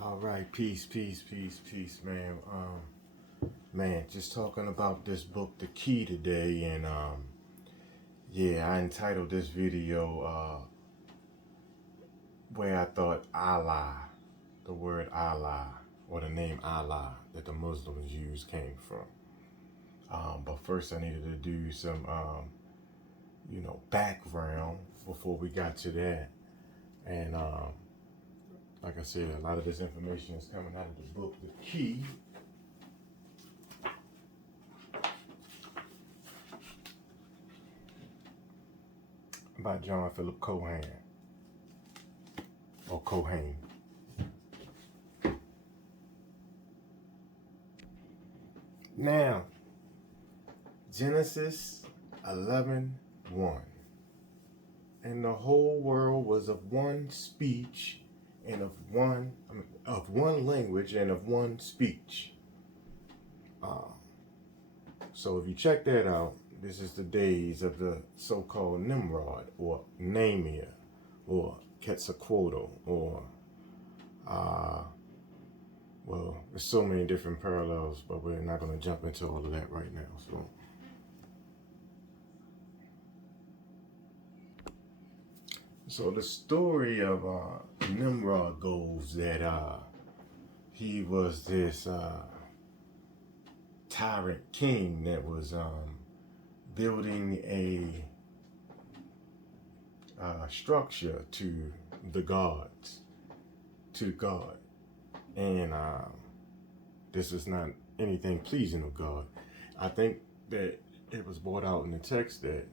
All right, peace, peace, peace, peace, man. Man, just talking about this book, The Key, today, and yeah, I entitled this video where I thought Allah, the word Allah, or the name Allah that the Muslims use came from. But first, I needed to do some, background before we got to that, and like I said, a lot of this information is coming out of the book, The Key. By John Philip Cohen, or Cohen. Now, Genesis 11:1. And the whole world was of one speech and of one language and of one speech. So if you check that out, this is the days of the so-called Nimrod, or Namir, or Quetzalcoatl, or well, there's so many different parallels, but we're not going to jump into all of that right now. So the story of Nimrod goes that he was this tyrant king that was building a structure to the gods, to God. And this is not anything pleasing of God. I think that it was brought out in the text that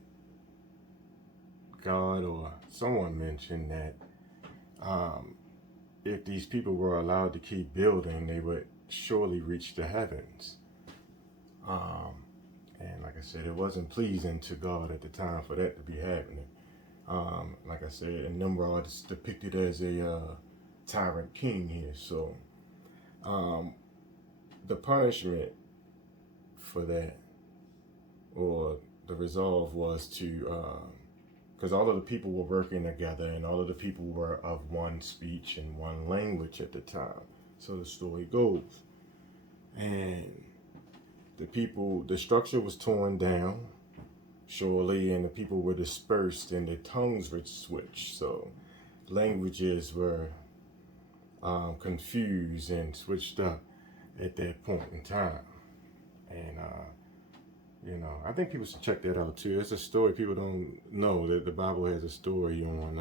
God or someone mentioned that if these people were allowed to keep building, they would surely reach the heavens. And like I said, it wasn't pleasing to God at the time for that to be happening. Like I said, and Nimrod is depicted as a tyrant king here. So the punishment for that, or the resolve, was to, because all of the people were working together and all of the people were of one speech and one language at the time. So the story goes. And the structure was torn down, surely, and the people were dispersed and their tongues were switched. So languages were confused and switched up at that point in time. And I think people should check that out too. It's a story people don't know, that the Bible has a story on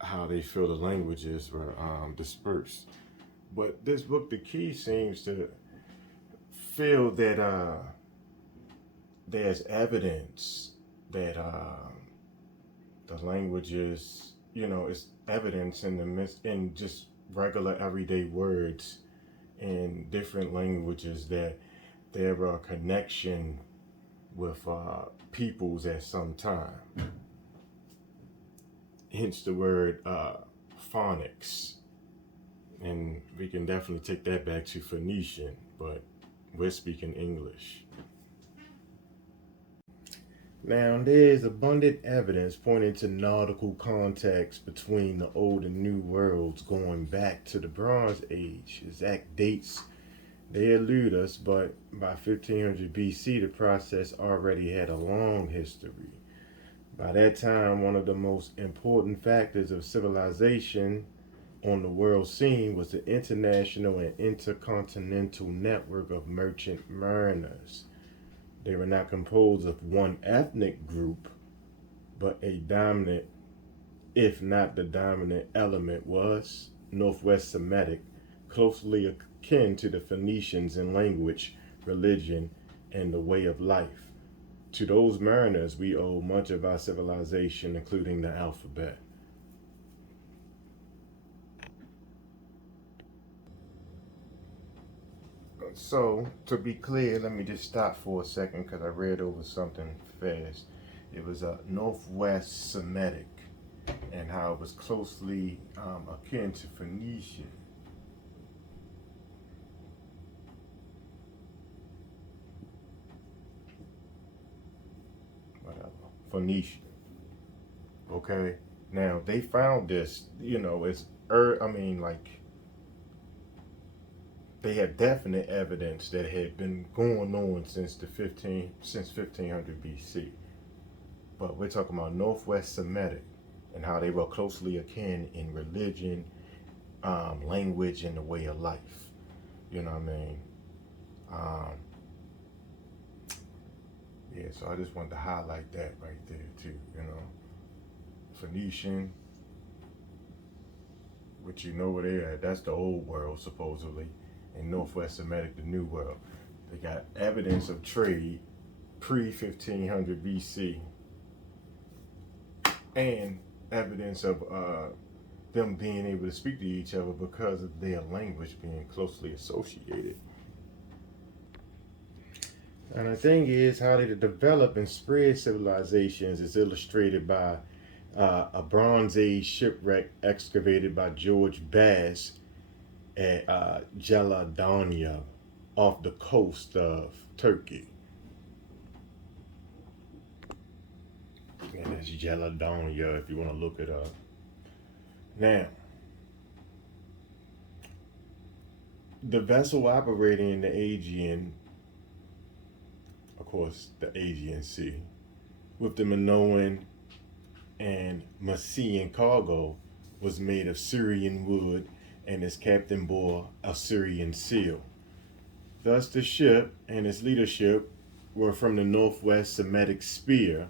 how they feel the languages were dispersed. But this book, The Key, seems to feel that there's evidence that the languages, it's evidence in just regular everyday words in different languages, that there were a connection with peoples at some time. Hence the word phonics. And we can definitely take that back to Phoenician, but we're speaking English. Now, there's abundant evidence pointing to nautical contacts between the old and new worlds going back to the Bronze Age. Exact dates, they elude us, but by 1500 BC, the process already had a long history. By that time, one of the most important factors of civilization on the world scene was the international and intercontinental network of merchant mariners. They were not composed of one ethnic group, but a dominant, if not the dominant element, was Northwest Semitic, closely akin to the Phoenicians in language, religion, and the way of life. To those mariners, we owe much of our civilization, including the alphabet. So, to be clear, let me just stop for a second because I read over something fast. It was a Northwest Semitic, and how it was closely akin to Phoenician. Whatever. Phoenician. Okay? Now they found this, it's like they have definite evidence that had been going on since 1500 BC. But we're talking about Northwest Semitic and how they were closely akin in religion, language, and the way of life. You know what I mean? Um, yeah, so I just wanted to highlight that right there too. Phoenician, which where they're at. That's the old world supposedly, and Northwest Semitic, the new world. They got evidence of trade pre 1500 BC, and evidence of them being able to speak to each other because of their language being closely associated. And the thing is, how they develop and spread civilizations is illustrated by a Bronze Age shipwreck excavated by George Bass at Caledonia off the coast of Turkey. And it's Caledonia if you want to look it up. Now, the vessel operating in the Aegean, of course, the Aegean Sea, with the Minoan and Mysian cargo, was made of Syrian wood, and its captain bore a Syrian seal. Thus, the ship and its leadership were from the Northwest Semitic sphere.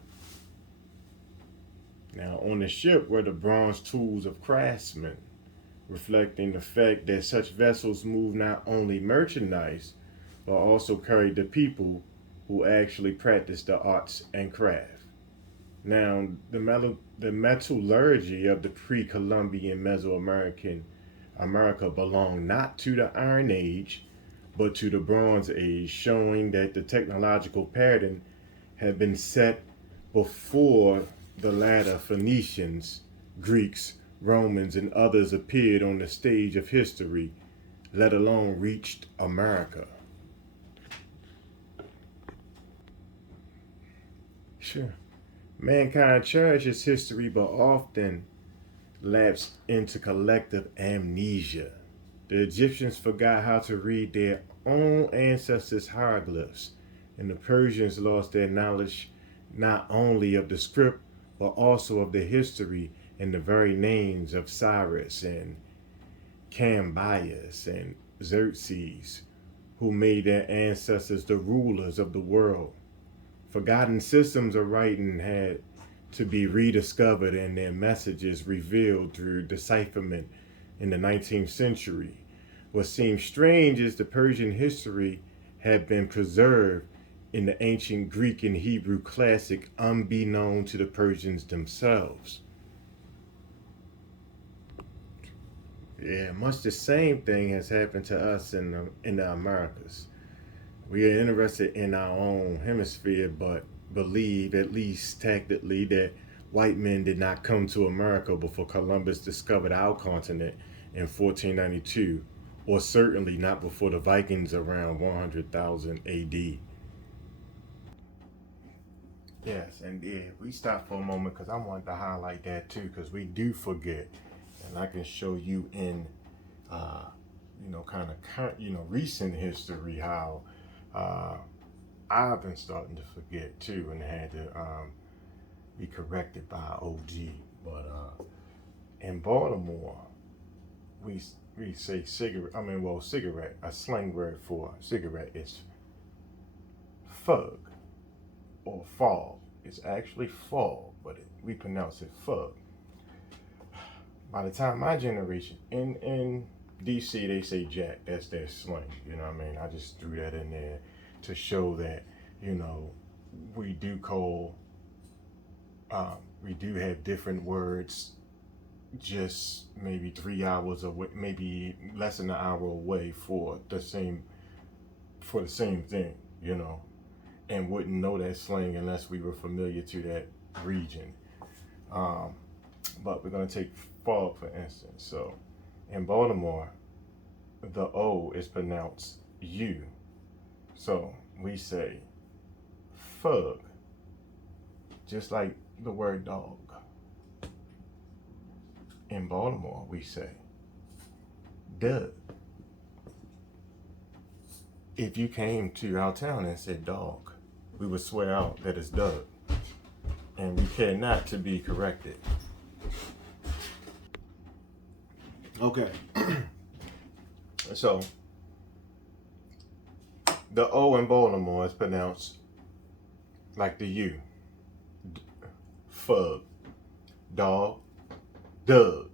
Now, on the ship were the bronze tools of craftsmen, reflecting the fact that such vessels moved not only merchandise, but also carried the people who actually practiced the arts and craft. Now, the metallurgy of the pre-Columbian Mesoamerican America belonged not to the Iron Age, but to the Bronze Age, showing that the technological pattern had been set before the latter Phoenicians, Greeks, Romans, and others appeared on the stage of history, let alone reached America. Sure. Mankind cherishes history, but often lapsed into collective amnesia. The Egyptians forgot how to read their own ancestors' hieroglyphs, and the Persians lost their knowledge not only of the script, but also of the history and the very names of Cyrus and Cambyses and Xerxes, who made their ancestors the rulers of the world. Forgotten systems of writing had to be rediscovered and their messages revealed through decipherment in the 19th century. What seems strange is the Persian history had been preserved in the ancient Greek and Hebrew classic, unbeknown to the Persians themselves. Yeah, much the same thing has happened to us in the Americas. We are interested in our own hemisphere, but believe, at least tacitly, that white men did not come to America before Columbus discovered our continent in 1492, or certainly not before the Vikings around 100,000 AD. Yes, and yeah, we stop for a moment because I wanted to highlight that too, because we do forget, and I can show you in, recent history how I've been starting to forget too, and had to be corrected by OG. But in Baltimore, we say cigarette. Cigarette. A slang word for cigarette is fug or fog. It's actually fog, but we pronounce it fug. By the time my generation in DC, they say jack. That's their slang. You know what I mean? I just threw that in there to show that we do call. We do have different words, just maybe 3 hours away, maybe less than an hour away for the same thing, and wouldn't know that slang unless we were familiar to that region. But we're gonna take fog for instance. So in Baltimore, the O is pronounced U. So we say fug, just like the word dog. In Baltimore, we say Doug. If you came to our town and said dog, we would swear out that it's Doug. And we care not to be corrected. Okay. So, the O in Baltimore is pronounced like the U. Fug. Dog. Doug.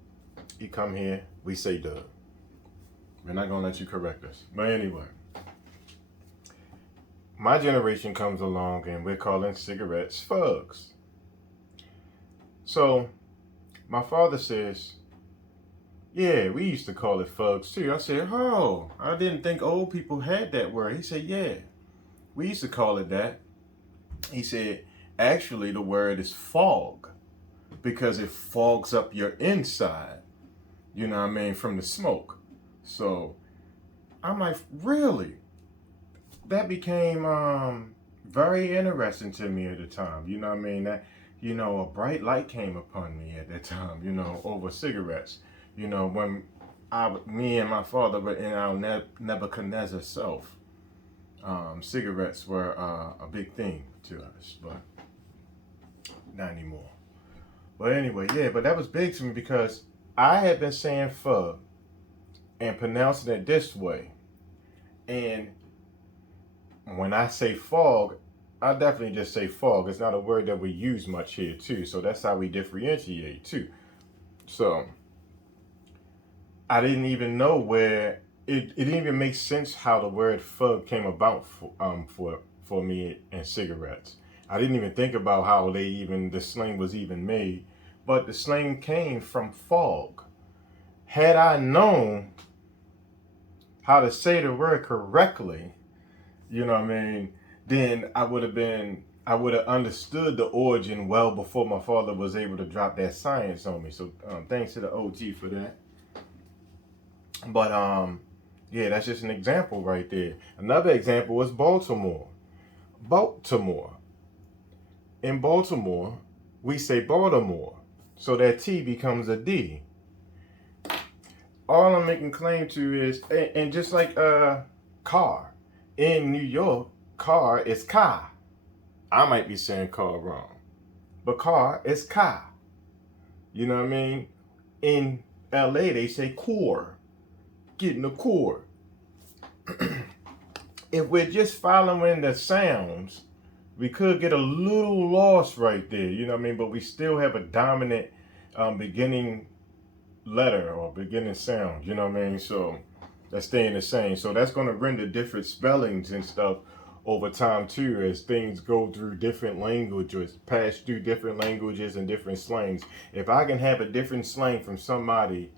You come here, we say Doug. We're not going to let you correct us. But anyway, my generation comes along and we're calling cigarettes fugs. So, my father says, yeah, we used to call it fugs too. I said, oh, I didn't think old people had that word. He said, yeah, we used to call it that. He said, actually, the word is fog because it fogs up your inside, you know what I mean, from the smoke. So I'm like, really? That became very interesting to me at the time, you know what I mean? That, you know, a bright light came upon me at that time, you know, over cigarettes. You know, when me and my father were in our Nebuchadnezzar self, cigarettes were a big thing to us, but not anymore. But anyway, yeah, but that was big to me because I had been saying fug and pronouncing it this way. And when I say fog, I definitely just say fog. It's not a word that we use much here, too. So that's how we differentiate, too. So I didn't even know where it didn't even make sense how the word fug came about for me and cigarettes. I didn't even think about how the slang was even made, but the slang came from fog. Had I known how to say the word correctly, you know what I mean, then I would have understood the origin well before my father was able to drop that science on me. So thanks to the OG for that. But yeah, that's just an example right there. Another example was Baltimore. Baltimore. In Baltimore, we say Baltimore. So that T becomes a D. All I'm making claim to is, and just like car. In New York, car is car. I might be saying car wrong. But car is car. You know what I mean? In LA, they say core. Getting the core. If we're just following the sounds, we could get a little lost right there, you know what I mean? But we still have a dominant beginning letter or beginning sound, you know what I mean? So that's staying the same. So that's going to render different spellings and stuff over time too, as things go through different languages, pass through different languages and different slangs. If I can have a different slang from somebody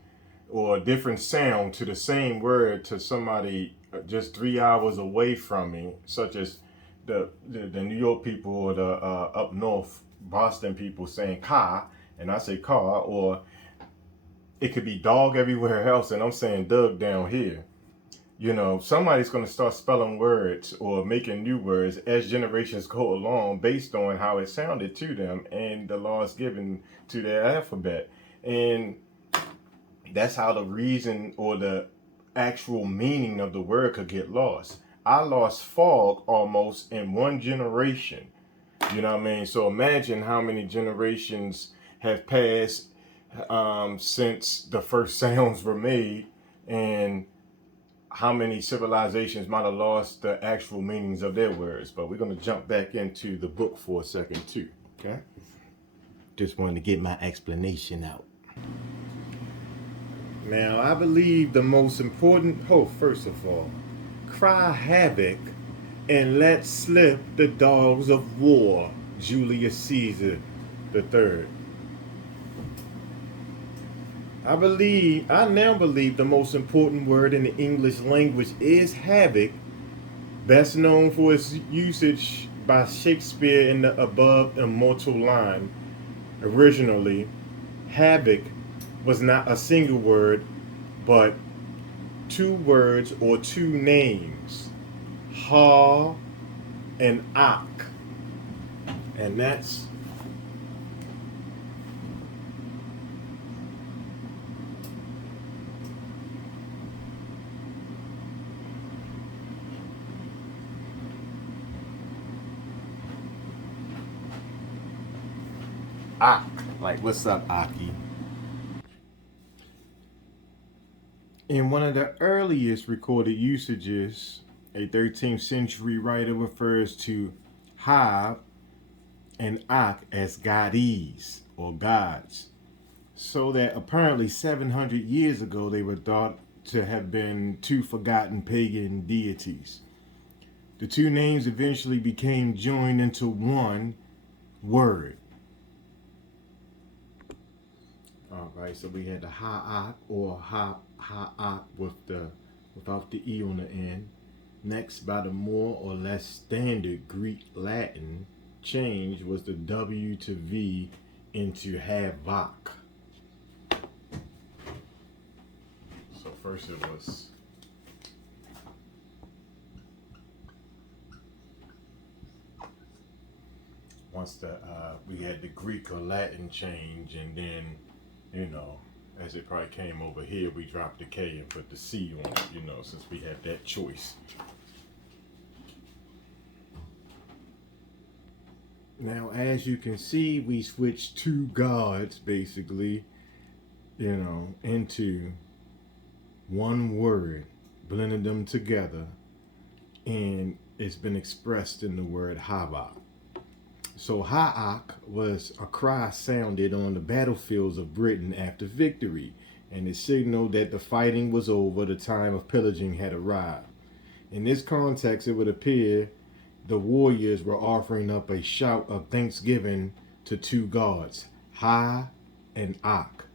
or a different sound to the same word to somebody just 3 hours away from me, such as the New York people or the up north Boston people saying car, and I say car, or it could be dog everywhere else, and I'm saying Doug down here. You know, somebody's going to start spelling words or making new words as generations go along based on how it sounded to them and the laws given to their alphabet. And that's how the reason or the actual meaning of the word could get lost. I lost fog almost in one generation. You know what I mean? So imagine how many generations have passed since the first sounds were made, and how many civilizations might have lost the actual meanings of their words. But we're going to jump back into the book for a second too. Okay? Just wanted to get my explanation out. Now, I believe the most important, first of all, cry havoc and let slip the dogs of war, Julius Caesar III. I now believe the most important word in the English language is havoc, best known for its usage by Shakespeare in the above immortal line. Originally, havoc was not a single word, but two words or two names, ha and ak. And that's Ak. Like, what's up, Aki? In one of the earliest recorded usages, a 13th century writer refers to Ha and Ak as godees or gods, so that apparently 700 years ago they were thought to have been two forgotten pagan deities. The two names eventually became joined into one word. All right, so we had the Ha'ak or Ha'ak without the E on the end. Next, by the more or less standard Greek Latin change was the W to V into Havak. So first it was once the we had the Greek or Latin change, and then as it probably came over here, we dropped the K and put the C on it. Since we had that choice. Now, as you can see, we switched two gods basically, into one word, blending them together, and it's been expressed in the word Hava. So Ha'ak was a cry sounded on the battlefields of Britain after victory, and it signaled that the fighting was over, the time of pillaging had arrived. In this context, it would appear the warriors were offering up a shout of thanksgiving to two gods, Ha and Ak,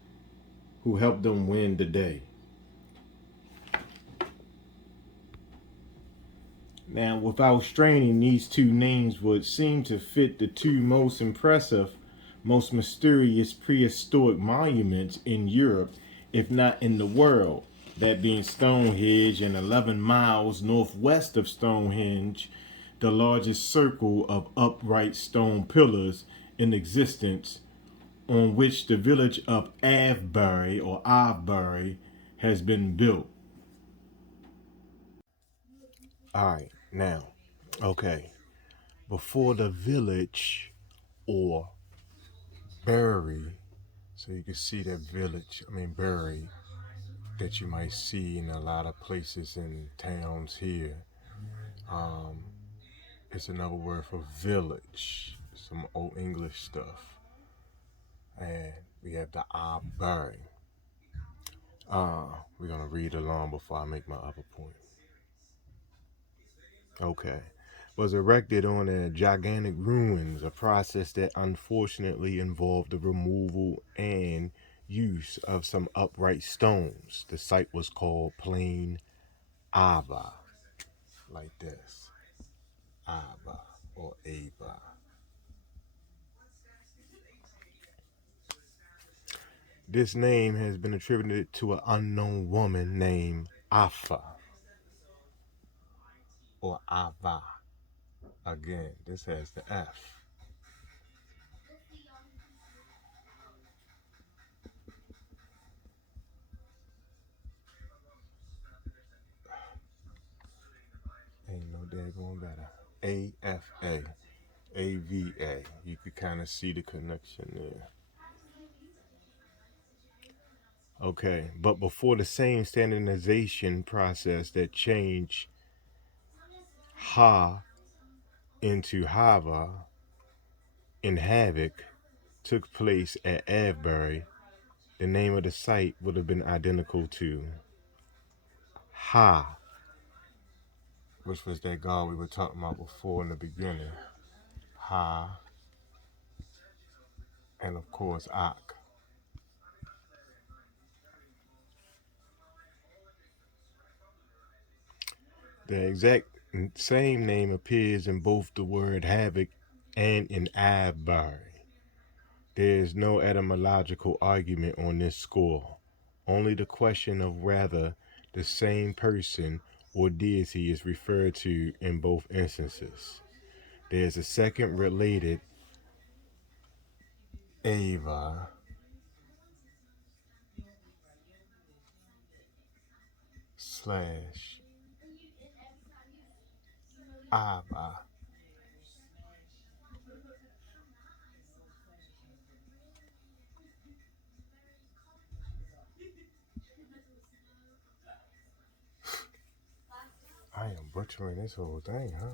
who helped them win the day. Now, without straining, these two names would seem to fit the two most impressive, most mysterious prehistoric monuments in Europe, if not in the world, that being Stonehenge, and 11 miles northwest of Stonehenge, the largest circle of upright stone pillars in existence, on which the village of Avebury has been built. All right, now, okay, before the village or bury, so you can see that village, bury, that you might see in a lot of places in towns here. Um, it's another word for village, some old English stuff. And we have the Bury. We're going to read along before I make my other point. Okay. Was erected on a gigantic ruins, a process that unfortunately involved the removal and use of some upright stones. The site was called Plain Ava, like this. Ava or Ava. This name has been attributed to an unknown woman named Afa or Ava. Again, this has the F. Ain't no daggone better. AFA. AVA. You could kind of see the connection there. Okay, but before the same standardization process that changed Ha into Hava in Havoc took place at Avebury, the name of the site would have been identical to Ha, which was that god we were talking about before in the beginning. Ha, and of course Ak. The exact same name appears in both the word havoc and in Avebury. There is no etymological argument on this score, only the question of whether the same person or deity is referred to in both instances. There is a second related Ava slash Ava. butchering this whole thing, huh?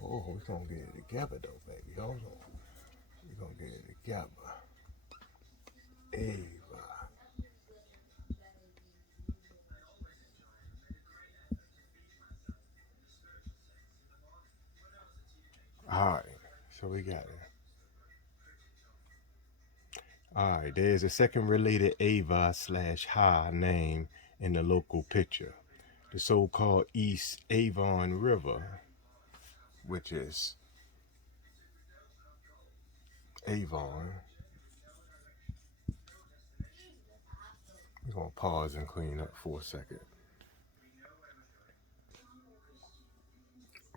Oh, we're gonna get it together though, baby. Hold on. We're gonna get it together. Ava. Alright. So we got it. Alright, there's a second related Ava slash Ha name in the local picture. The so-called East Avon River, which is Avon. We're gonna pause and clean up for a second.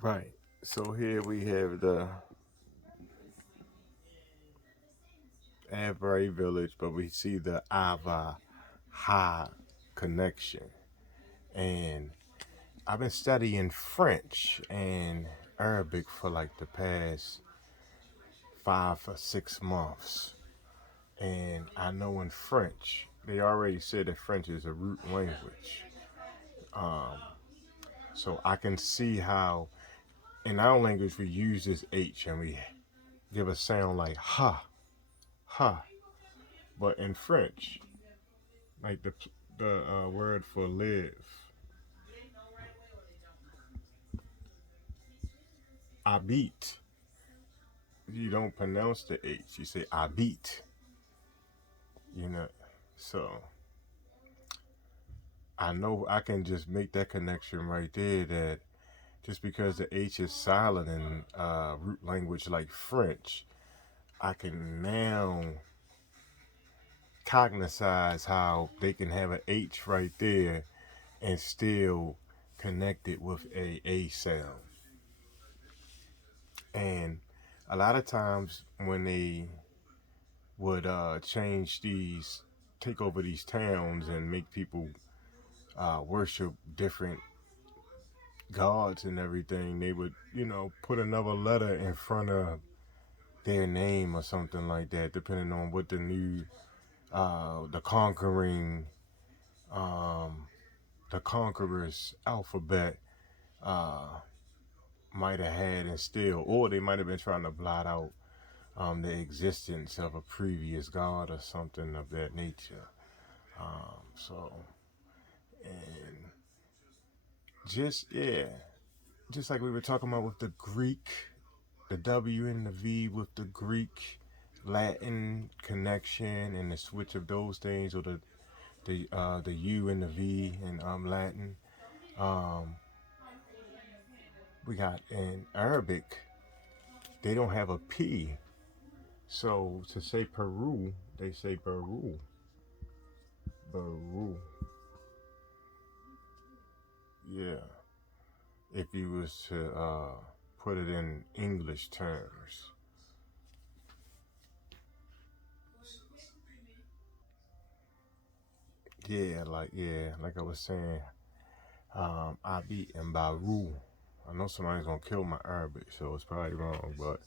Right. So here we have the Avery village, but we see the Ava Ha connection. And I've been studying French and Arabic for like the past 5 or 6 months. And I know in French, they already said that French is a root language. Um, so I can see how in our language we use this H and we give a sound like ha, ha. But in French, like the word for live, habite, you don't pronounce the H, you say habite, you know. So I know I can just make that connection right there that just because the H is silent in root language like French, I can now cognitize how they can have an H right there and still connect it with a sound. And a lot of times when they would change these, take over these towns and make people worship different gods and everything, they would, put another letter in front of their name or something like that, depending on what the um, the conqueror's alphabet uh, might have had instilled, or they might have been trying to blot out the existence of a previous god or something of that nature. So, and just like we were talking about with the Greek, the W and the V with the Greek Latin connection and the switch of those things, or the U and the V in Latin. Um, we got in Arabic, they don't have a P, so to say Peru, they say Peru, Peru. Yeah, if you was to put it in English terms. Like I was saying, Abi and Baru. I know somebody's gonna kill my Arabic, so it's probably wrong, but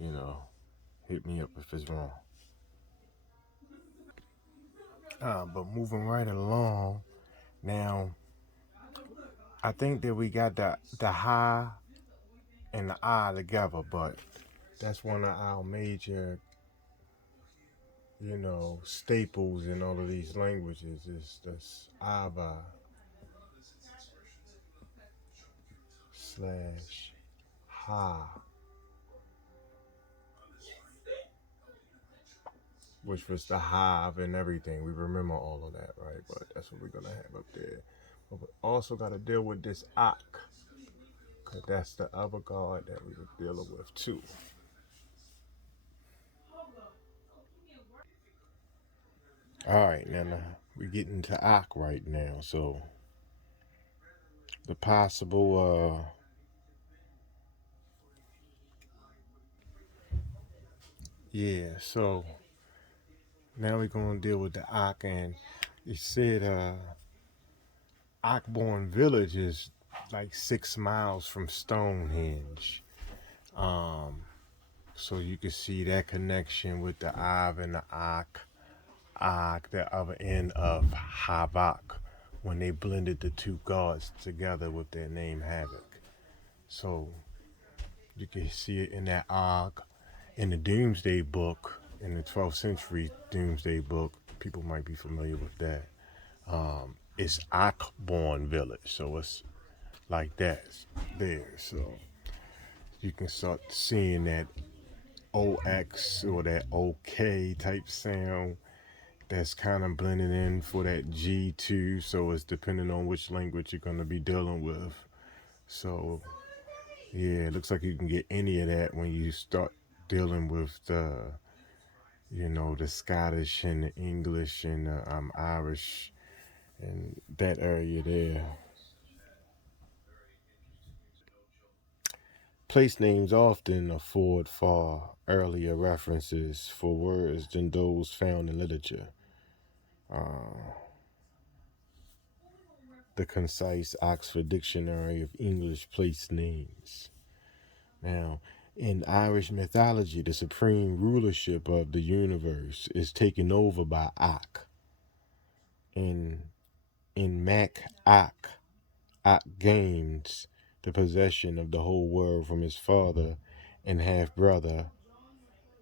you know, hit me up if it's wrong. But moving right along, now I think that we got the ha and the I together, but that's one of our major, staples in all of these languages is this Ava slash ha, which was the hive and everything. We remember all of that, right? But that's what we're gonna have up there. But we also got to deal with this Ak, cause that's the other god that we were dealing with too. All right, now we're getting to Ak right now. So the possible, yeah. So now we're gonna deal with the Ak, and you said Akborn Village is like 6 miles from Stonehenge. Um, so you can see that connection with the Av and the Ak, the other end of Havak, when they blended the two gods together with their name Havoc. So you can see it in that Og in the Doomsday Book, in the 12th century Doomsday Book. People might be familiar with that. It's Akborn village, so it's like that there. So you can start seeing that OX or that OK type sound that's kind of blending in for that G2. So it's depending on which language you're going to be dealing with. So yeah, it looks like you can get any of that when you start dealing with the Scottish and the English and the Irish and that area there. Place names often afford far earlier references for words than those found in literature. The concise Oxford Dictionary of English place names. Now, in Irish mythology, the supreme rulership of the universe is taken over by Ak. In Mac Ak, Ak gains the possession of the whole world from his father and half brother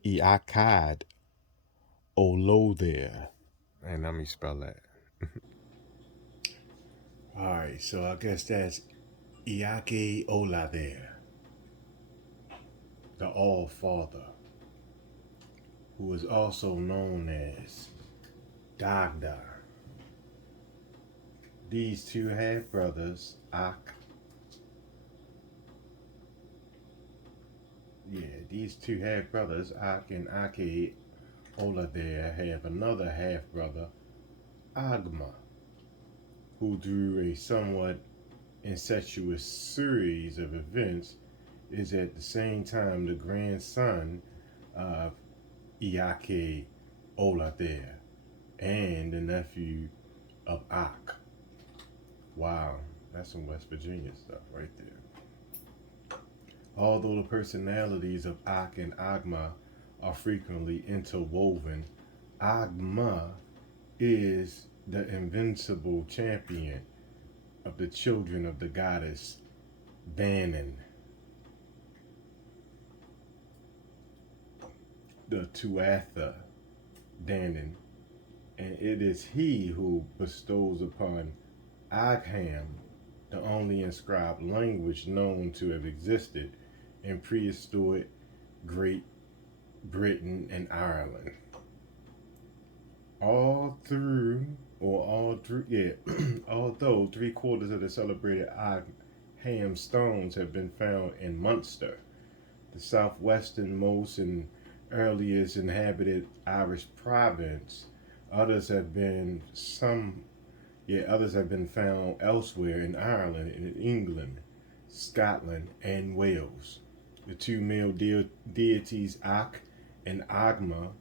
Iakad Olothere. And let me spell that. Alright, so I guess that's Iake Olothere, the All Father, who is also known as Dagda. These two half brothers, these two half brothers, Ak and Ake Olothere, have another half brother, Agma, who through a somewhat incestuous series of events is at the same time the grandson of Iake Olothere and the nephew of Ak. Wow, that's some West Virginia stuff right there. Although the personalities of Ak and Agma are frequently interwoven, Agma is the invincible champion of the children of the goddess Bannon, the Tuatha Danann, and it is he who bestows upon Agham the only inscribed language known to have existed in prehistoric Great Britain and Ireland. All through, or all through, yeah, although 3/4 of the celebrated Agham stones have been found in Munster, the southwesternmost and earliest inhabited Irish province, others have been some others have been found elsewhere in Ireland and in England, Scotland, and Wales. The two male deities Ak and Agma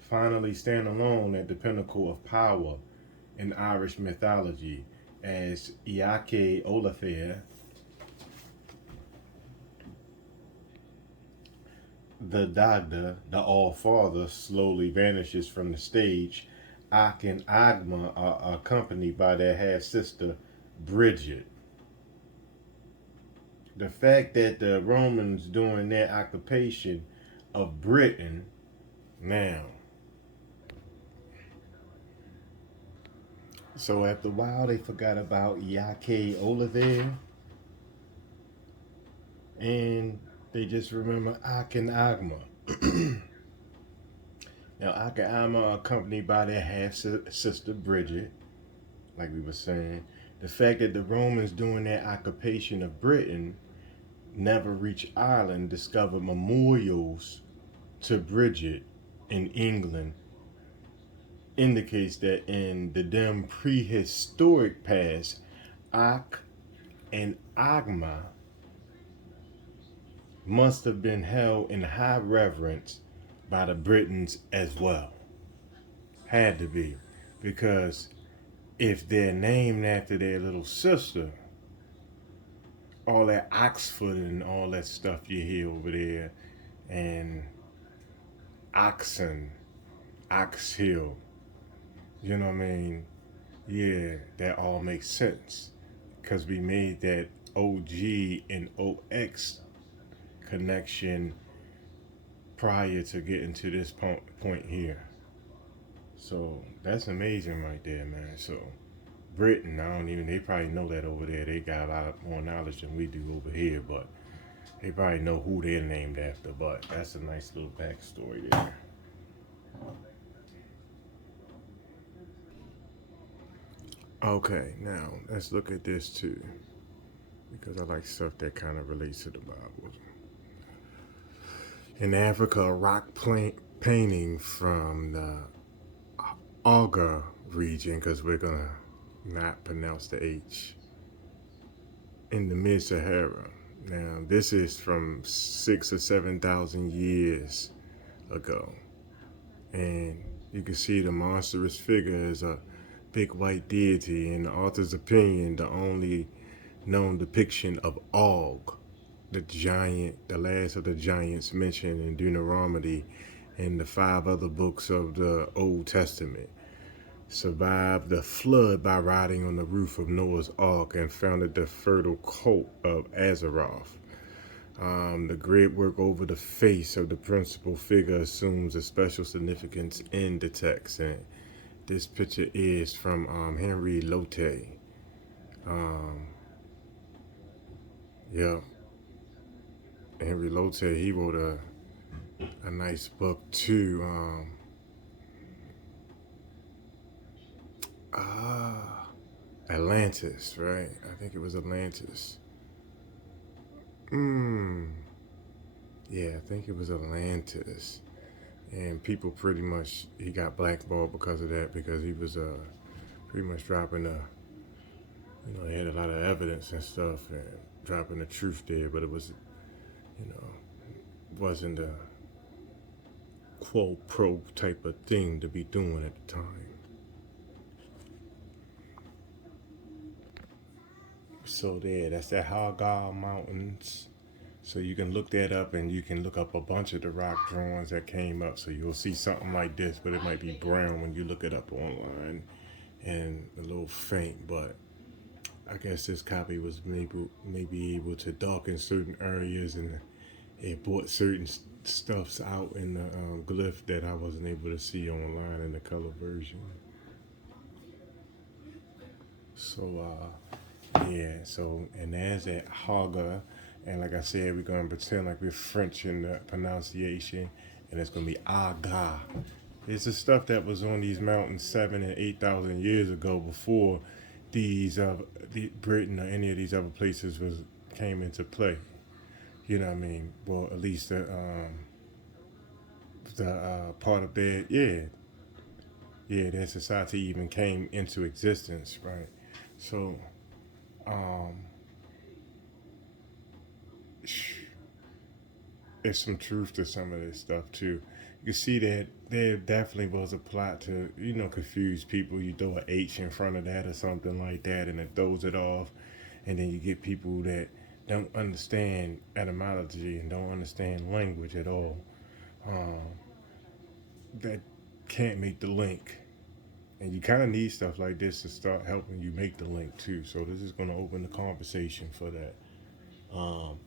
finally stand alone at the pinnacle of power in Irish mythology as Iake Olothere, the Dagda, the All Father, slowly vanishes from the stage. Ak and Agma are accompanied by their half sister Bridget. The fact that the Romans, during their occupation of Britain, now, so after a while they forgot about Iake Olothere and they just remember Ak and Agma. Now, Ak and Agma are accompanied by their half sister Bridget, like we were saying. The fact that the Romans, during their occupation of Britain, never reached Ireland, discovered memorials to Bridget in England, indicates that in the dim prehistoric past, Ak and Agma must have been held in high reverence by the Britons as well. Had to be. Because if they're named after their little sister, all that Oxford and all that stuff you hear over there, and Oxon, Ox Hill, you know what I mean? Yeah, that all makes sense because we made that OG and OX connection prior to getting to this point here. So that's amazing right there, man. So Britain, I don't even, they probably know that over there. They got a lot more knowledge than we do over here, but they probably know who they're named after. But that's a nice little backstory there. Okay, now let's look at this too, because I like stuff that kind of relates to the Bible. In Africa, a rock painting from the Auga region, because we're gonna not pronounce the H, in the mid-Sahara. Now, this is from 6 or 7 thousand years ago, and you can see the monstrous figure is a big white deity. In the author's opinion, the only known depiction of Og, the giant, the last of the giants mentioned in Deuteronomy and the 5 other books of the Old Testament, survived the flood by riding on the roof of Noah's Ark and founded the fertile cult of Azeroth. The grid work over the face of the principal figure assumes a special significance in the text. And this picture is from Henry Lotte. Um, yeah, Henry Lotte, he wrote a nice book too. Atlantis, right? I think it was Atlantis. Yeah, I think it was Atlantis. And people pretty much, he got blackballed because of that, because he was pretty much dropping he had a lot of evidence and stuff and dropping the truth there, but it was, wasn't a quote pro type of thing to be doing at the time. So there, that's the Hagar Mountains. So you can look that up, and you can look up a bunch of the rock drawings that came up. So you'll see something like this, but it might be brown when you look it up online and a little faint. But I guess this copy was maybe able to darken certain areas, and it brought certain stuffs out in the glyph that I wasn't able to see online in the color version. So yeah, so and there's that Haga, and like I said, we're gonna pretend like we're French in the pronunciation, and it's gonna be Aga. It's the stuff that was on these mountains 7 and 8 thousand years ago, before the Britain or any of these other places came into play. You know what I mean? Well, at least the part of their, their society even came into existence, right? So um, there's some truth to some of this stuff too. You can see that there definitely was a plot to, confuse people. You throw an H in front of that or something like that, and it throws it off. And then you get people that don't understand etymology and don't understand language at all, um, that can't make the link. And you kind of need stuff like this to start helping you make the link too. So this is going to open the conversation for that. Um,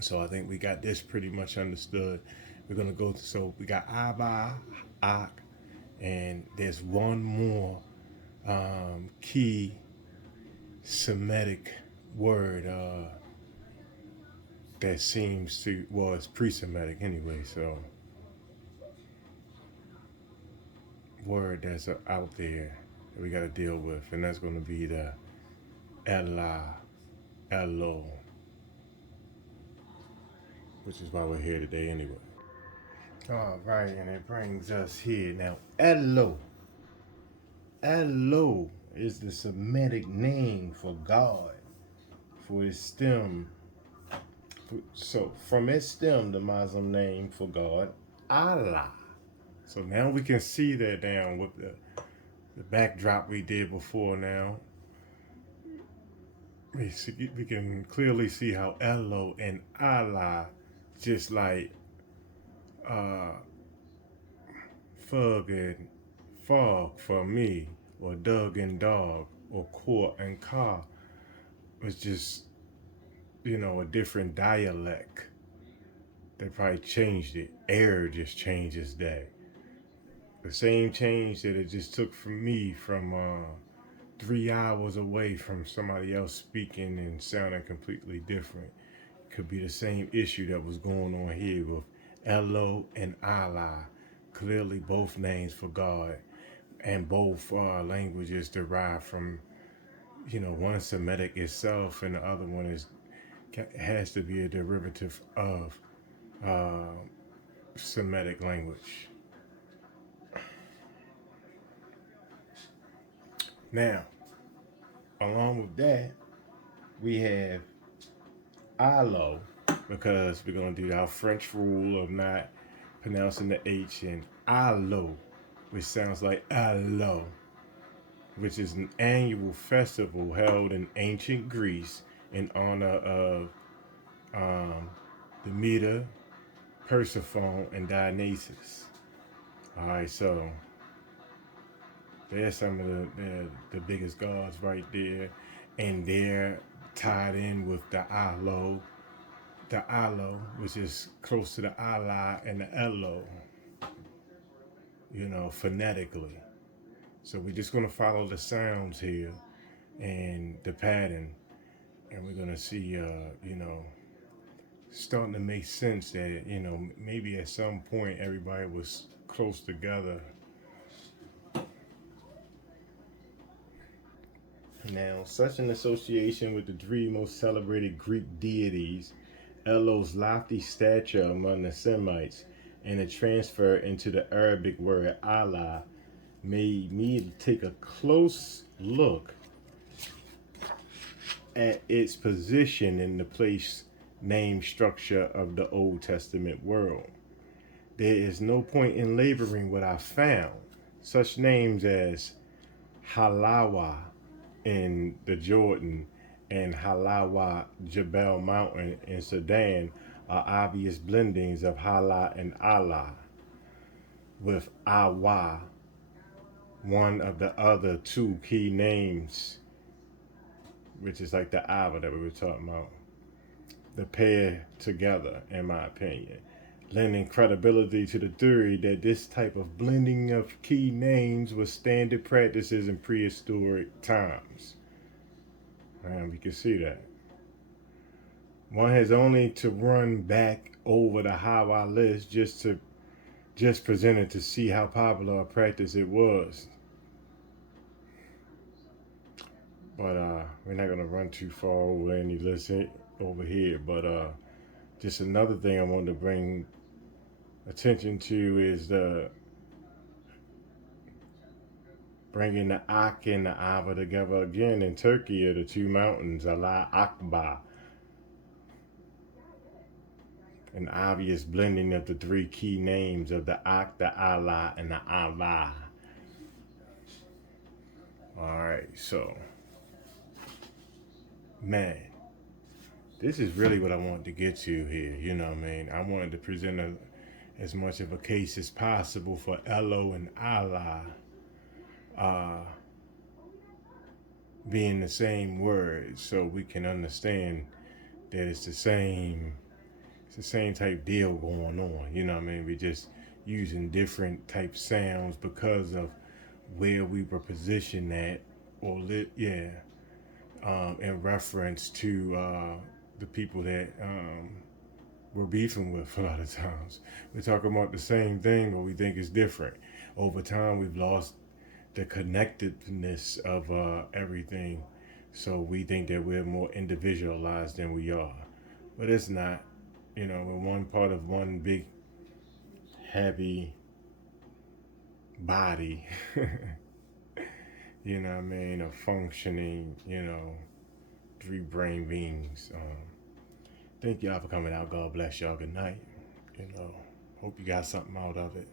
so I think we got this pretty much understood. We're going to go to, so we got Abba, Ak, and there's one more key Semitic word that seems to, well, it's pre-Semitic anyway, so word that's out there that we got to deal with, and that's going to be the Ella, Elo, which is why we're here today anyway. All right, and it brings us here now. Elo, Elo is the Semitic name for God, for its stem. So from its stem, the Muslim name for God, Allah. So now we can see that down with the backdrop we did before. Now we can clearly see how Elo and Allah, just like Fug and Fog for me, or dug and dog, or court and car. It's just, a different dialect. They probably changed it. Air just changes that. The same change that it just took from me from 3 hours away from somebody else speaking and sounding completely different. Could be the same issue that was going on here with Elo and Allah. Clearly, both names for God, and both languages derived from, one Semitic itself, and the other one has to be a derivative of uh, Semitic language. Now, along with that, we have Alo, because we're going to do our French rule of not pronouncing the H in Alo, which sounds like Alo, which is an annual festival held in ancient Greece in honor of Demeter, Persephone, and Dionysus. All right, so there's some of the biggest gods right there, and they're tied in with the Alo, which is close to the Allah and the Elo, phonetically. So we're just gonna follow the sounds here and the pattern, and we're gonna see, starting to make sense that maybe at some point everybody was close together. Now, such an association with the three most celebrated Greek deities, Elo's lofty stature among the Semites, and a transfer into the Arabic word Allah, made me take a close look at its position in the place name structure of the Old Testament world. There is no point in laboring what I found. Such names as Halawa in the Jordan and Halawa Jebel Mountain in Sudan are obvious blendings of Hala and Allah, with Awa, one of the other two key names, which is like the Ava that we were talking about. The pair together, in my opinion, lending credibility to the theory that this type of blending of key names was standard practices in prehistoric times. And we can see that. One has only to run back over the Hawa list just presented to see how popular a practice it was. But we're not gonna run too far over any list over here. But just another thing I wanted to bring attention to is the bringing the Ak and the Ava together again in Turkey are the two mountains, Allah Akbar. An obvious blending of the three key names of the Ak, the Allah, and the Allah. Alright, so, man, this is really what I wanted to get to here, you know what I mean? I wanted to present as much of a case as possible for Elo and Allah being the same word, so we can understand that it's the same type deal going on. You know what I mean? We're just using different type sounds because of where we were positioned at, or in reference to the people that we're beefing with a lot of times. We're talking about the same thing, but we think it's different. Over time, we've lost the connectedness of everything, so we think that we're more individualized than we are. But it's not. We're one part of one big, heavy body, you know what I mean, of functioning, three brain beings. Thank y'all for coming out. God bless y'all. Good night. Hope you got something out of it.